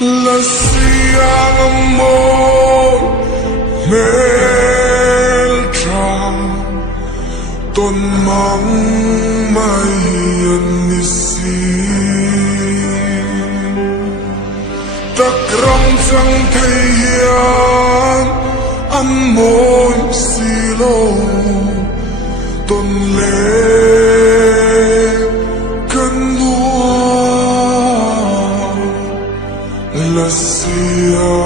là siang amor meltra ton mang mai anisi takram chẳng thấy hiền ăn môi silo ton lệ cơn mưa là siang